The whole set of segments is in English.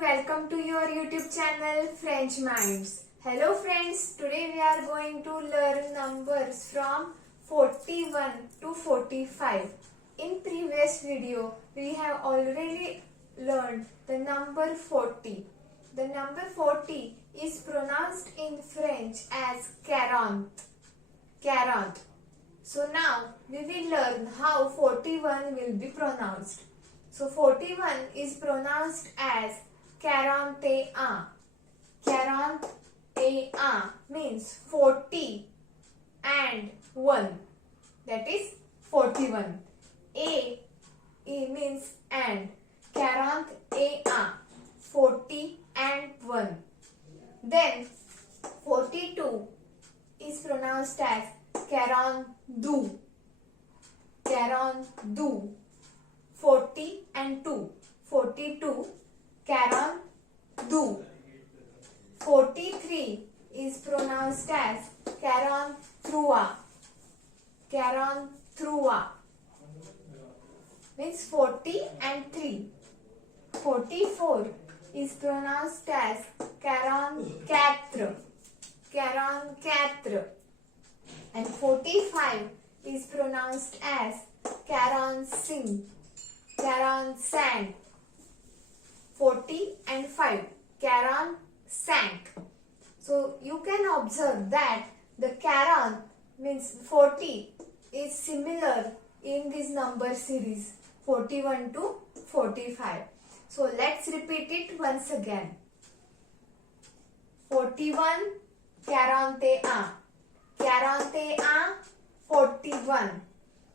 welcome to your YouTube channel French Minds. Hello friends, today we are going to learn numbers from 41 to 45. In previous video, we have already learned the number 40. The number 40 is pronounced in French as quarante. So now we will learn how 41 will be pronounced. So 41 is pronounced as quarante-deux. Quarante-deux means 40 and 1. That is 41. A means and. Quarante-deux, 40 and 1. Then 42 is pronounced as quarante-deux. Quarante-deux, 40 and 2. 42, quarante-deux. 43 is pronounced as quarante-trois. Quarante-trois means 40 and 3. 44 is pronounced as quarante-quatre. Quarante-quatre. And 45 is pronounced as quarante-cinq. Quarante-cinq. 40 and 5. Quarante-cinq. So you can observe that the quarante means 40 is similar in this number series 41 to 45. So let's repeat it once again. 41 quarante-deux. Quarante-deux 41.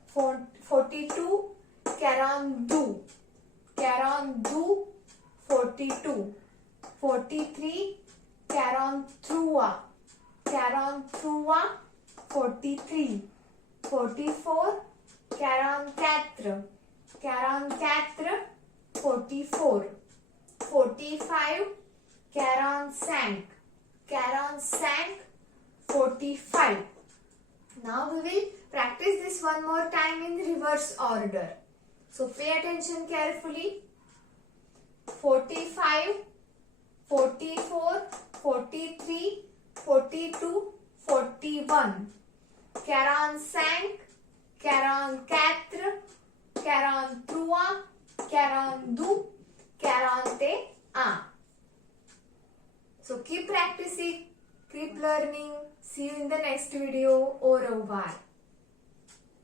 42 quarante-deux. Quarante-deux 42. 43 quarante-trois. Quarante-trois 43. 44 quarante-quatre. Quarante-quatre 44. 45 quarante-cinq. Quarante-cinq 45. Now we will practice this one more time in reverse order. So pay attention carefully. 45, 44, 43, 42, 41. Quarante-cinq, quarante-quatre, quarante-trois, quarante-deux, quarante-et-un. So keep practicing, keep learning. See you in the next video. Au revoir.